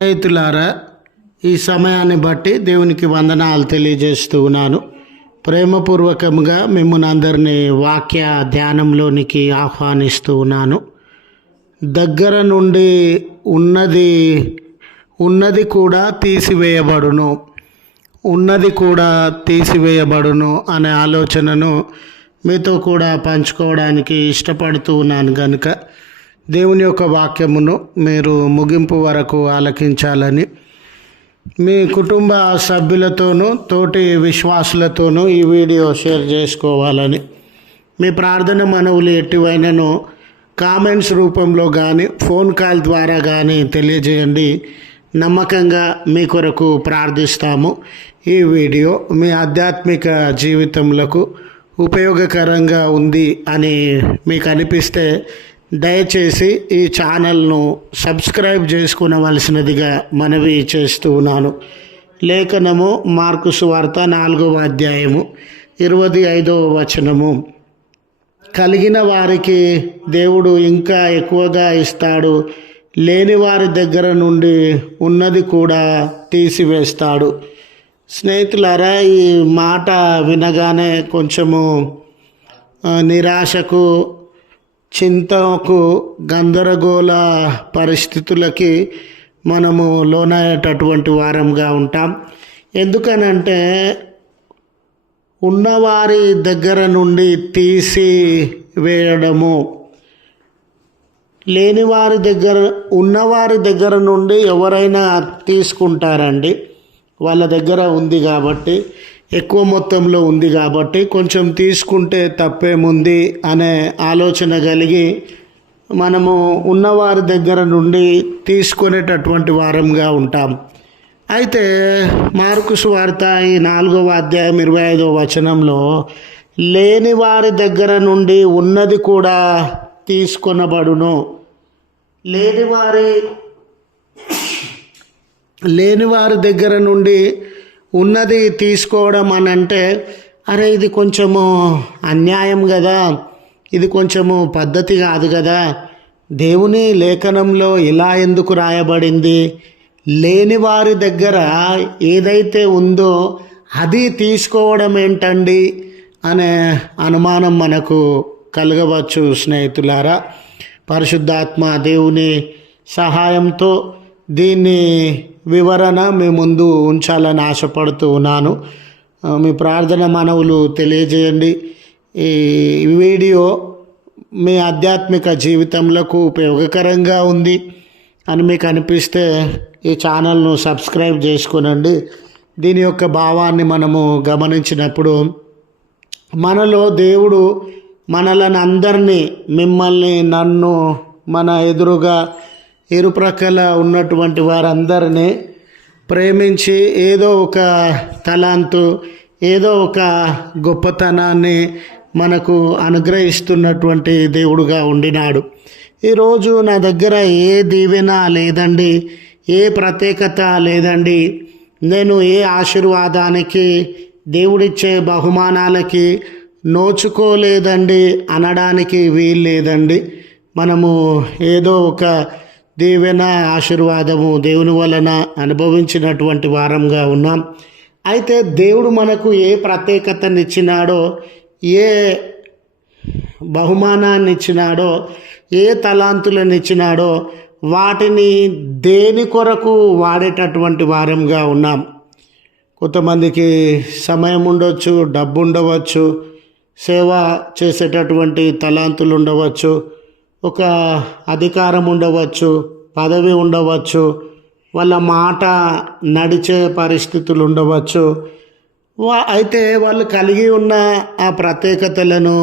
స్నేహితులారా, ఈ సమయాన్ని బట్టి దేవునికి వందనాలు తెలియజేస్తూ ఉన్నాను. ప్రేమపూర్వకంగా మిమ్మల్ని అందరినీ వాక్య ధ్యానంలోనికి ఆహ్వానిస్తూ ఉన్నాను. దగ్గర నుండి ఉన్నది కూడా తీసివేయబడును, ఉన్నది కూడా తీసివేయబడును అనే ఆలోచనను మీతో కూడా పంచుకోవడానికి ఇష్టపడుతూ ఉన్నాను. కనుక దేవుని యొక్క వాక్యమును మీరు ముగింపు వరకు ఆలకించాలని, మీ కుటుంబ సభ్యులతోనూ తోటి విశ్వాసులతోనూ ఈ వీడియో షేర్ చేసుకోవాలని, మీ ప్రార్థన మనవులు ఎట్టివైనను కామెంట్స్ రూపంలో కానీ ఫోన్ కాల్ ద్వారా కానీ తెలియజేయండి. నమ్మకంగా మీ కొరకు ప్రార్థిస్తాము. ఈ వీడియో మీ ఆధ్యాత్మిక జీవితంలో ఉపయోగకరంగా ఉంది అని మీకు అనిపిస్తే దయచేసి ఈ ఛానల్ను సబ్స్క్రైబ్ చేసుకునవలసినదిగా మనవి చేస్తూ ఉన్నాను. లేఖనము మార్కు సువార్త 4వ అధ్యాయము 25వ వచనము. కలిగిన వారికి దేవుడు ఇంకా ఎక్కువగా ఇస్తాడు, లేని వారి దగ్గర నుండి ఉన్నది కూడా తీసివేస్తాడు. స్నేహితులారా, ఈ మాట వినగానే కొంచెము నిరాశకు, చింతకు, గందరగోళ పరిస్థితులకి మనము లోనయ్యేటటువంటి వారంగా ఉంటాం. ఎందుకనంటే ఉన్నవారి దగ్గర నుండి తీసి వేయడము, ఉన్నవారి దగ్గర నుండి ఎవరైనా తీసుకుంటారండి. వాళ్ళ దగ్గర ఉంది కాబట్టి, ఎక్కువ మొత్తంలో ఉంది కాబట్టి కొంచెం తీసుకుంటే తప్పేముంది అనే ఆలోచన కలిగి మనము ఉన్నవారి దగ్గర నుండి తీసుకునేటటువంటి వారంగా ఉంటాం. అయితే మార్కు సువార్త ఈ 4వ అధ్యాయం 25వ వచనంలో లేని వారి దగ్గర నుండి ఉన్నది కూడా తీసుకొనబడును, లేని వారి దగ్గర నుండి ఉన్నది తీసుకోవడం అని అంటే, అరే ఇది కొంచెము అన్యాయం కదా, ఇది కొంచెము పద్ధతి కాదు కదా, దేవుని లేఖనంలో ఇలా ఎందుకు రాయబడింది, లేని వారి దగ్గర ఏదైతే ఉందో అది తీసుకోవడం ఏంటండి అనే అనుమానం మనకు కలగవచ్చు. స్నేహితులారా, పరిశుద్ధాత్మ దేవుని సహాయంతో దీన్ని వివరణ మీ ముందు ఉంచాలని ఆశపడుతూ ఉన్నాను. మీ ప్రార్థన మనవులు తెలియజేయండి. ఈ వీడియో మీ ఆధ్యాత్మిక జీవితంలో ఉపయోగకరంగా ఉంది అని మీకు అనిపిస్తే ఈ ఛానల్ను సబ్స్క్రైబ్ చేసుకునండి. దీని యొక్క భావాన్ని మనము గమనించినప్పుడు మనలో దేవుడు మనలను అందరినీ, మిమ్మల్ని, నన్ను, మన ఎదురుగా ఇరుప్రక్కల ఉన్నటువంటి వారందరినీ ప్రేమించి ఏదో ఒక తలాంతు, ఏదో ఒక గొప్పతనాన్ని మనకు అనుగ్రహిస్తున్నటువంటి దేవుడుగా ఉండినాడు. ఈరోజు నా దగ్గర ఏ దీవెన లేదండి, ఏ ప్రత్యేకత లేదండి, నేను ఏ ఆశీర్వాదానికి, దేవుడిచ్చే బహుమానాలకి నోచుకోలేదండి అనడానికి వీలు లేదండి. మనము ఏదో ఒక దీవెన, ఆశీర్వాదము దేవుని వలన అనుభవించినటువంటి వారంగా ఉన్నాం. అయితే దేవుడు మనకు ఏ ప్రత్యేకతనిచ్చినాడో, ఏ బహుమానాన్ని ఇచ్చినాడో, ఏ తలాంతులను ఇచ్చినాడో వాటిని దేని కొరకు వాడేటటువంటి వారంగా ఉన్నాం. కొంతమందికి సమయం ఉండవచ్చు, డబ్బు ఉండవచ్చు, సేవ చేసేటటువంటి తలాంతులు ఉండవచ్చు, ఒక అధికారం ఉండవచ్చు, పదవి ఉండవచ్చు, వాళ్ళ మాట నడిచే పరిస్థితులు ఉండవచ్చు. అయితే వాళ్ళు కలిగి ఉన్న ఆ ప్రత్యేకతలను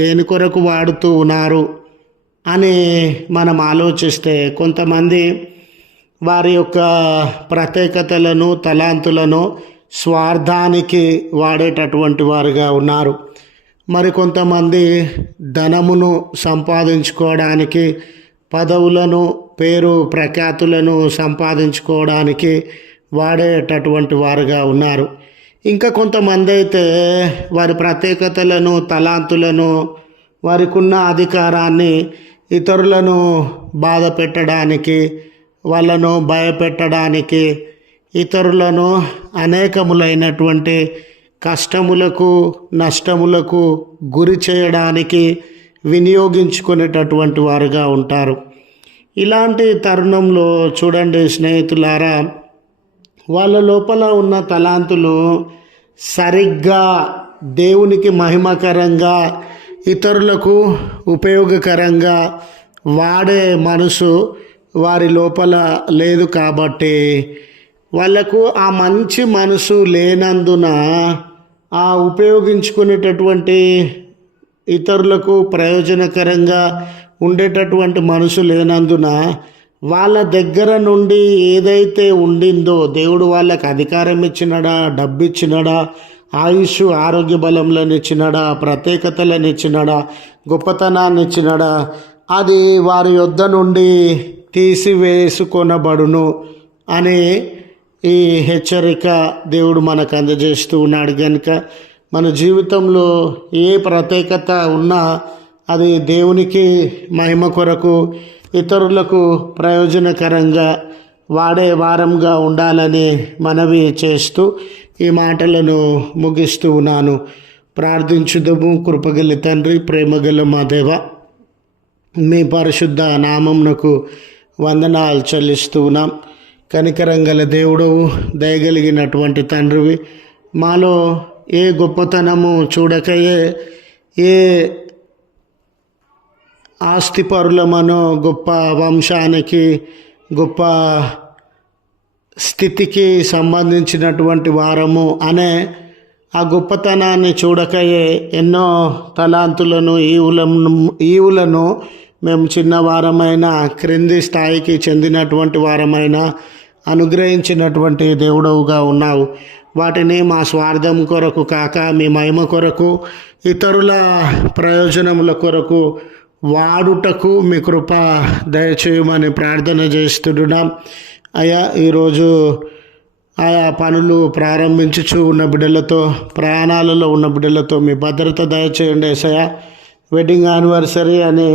దేని కొరకు వాడుతూ ఉన్నారు అని మనం ఆలోచిస్తే, కొంతమంది వారి యొక్క ప్రత్యేకతలను, తలాంతులను స్వార్థానికి వాడేటటువంటి వారుగా ఉన్నారు. మరికొంతమంది ధనమును సంపాదించుకోవడానికి, పదవులను, పేరు ప్రఖ్యాతులను సంపాదించుకోవడానికి వాడేటటువంటి వారుగా ఉన్నారు. ఇంకా కొంతమంది అయితే వారి ప్రత్యేకతలను, తలాంతులను, వారికి ఉన్న అధికారాన్ని ఇతరులను బాధ పెట్టడానికి, వాళ్ళను భయపెట్టడానికి, ఇతరులను అనేకములైనటువంటి కష్టములకు నష్టములకు గురి చేయడానికి వినియోగించుకునేటటువంటి వారుగా ఉంటారు. ఇలాంటి తరుణంలో చూడండి స్నేహితులారా, వాళ్ళ లోపల ఉన్న తలాంతులు సరిగ్గా దేవునికి మహిమకరంగా ఇతరులకు ఉపయోగకరంగా వాడే మనసు వారి లోపల లేదు కాబట్టి వాళ్ళకు ఆ మంచి మనసు లేనందున ఆ ఉపయోగించుకునేటటువంటి ఇతరులకు ప్రయోజనకరంగా ఉండేటటువంటి మనసు లేనందున వాళ్ళ దగ్గర నుండి ఏదైతే ఉండిందో, దేవుడు వాళ్ళకి అధికారం ఇచ్చినడా, డబ్బు ఇచ్చినడా, ఆయుష్ ఆరోగ్య బలంలను ఇచ్చినడా, ప్రత్యేకతలను ఇచ్చినడా, గొప్పతనాన్ని ఇచ్చినడా, అది వారి యొద్ద నుండి తీసివేసుకొనబడును అనే ఈ హెచ్చరిక దేవుడు మనకు అందజేస్తూ ఉన్నాడు. కనుక మన జీవితంలో ఏ ప్రత్యేకత ఉన్నా అది దేవునికి మహిమ కొరకు ఇతరులకు ప్రయోజనకరంగా వాడే వారంగా ఉండాలని మనవి చేస్తూ ఈ మాటలను ముగిస్తూ ఉన్నాను. ప్రార్థించుదము. కృపగల తండ్రి, ప్రేమగల మా దేవ, మీ పరిశుద్ధ నామమునకు వందనాలు చెల్లిస్తూ ఉన్నాం. కనికరంగల దేవుడవు, దయగలిగినటువంటి తండ్రివి, మాలో ఏ గొప్పతనము చూడకయే ఏ ఆస్తిపరులమనో, గొప్ప వంశానికి, గొప్ప స్థితికి సంబంధించినటువంటి వారము అనే ఆ గొప్పతనాన్ని చూడకయే ఎన్నో తలాంతులను ఈవులను మేము చిన్నవారమైన, క్రింది స్థాయికి చెందినటువంటి వారమైన అనుగ్రహించినటువంటి దేవుడవుగా ఉన్నావు. వాటిని మా స్వార్థం కొరకు కాక మీ మహిమ కొరకు, ఇతరుల ప్రయోజనముల కొరకు వాడుటకు మీ కృప దయచేయమని ప్రార్థన చేస్తున్నాం. అయ్యా, ఈరోజు ఆయా పనులు ప్రారంభించుచు ఉన్న బిడ్డలతో, ప్రయాణాలలో ఉన్న బిడ్డలతో మీ భద్రత దయచేయండి యేసయ్యా. వెడ్డింగ్ యానివర్సరీ అని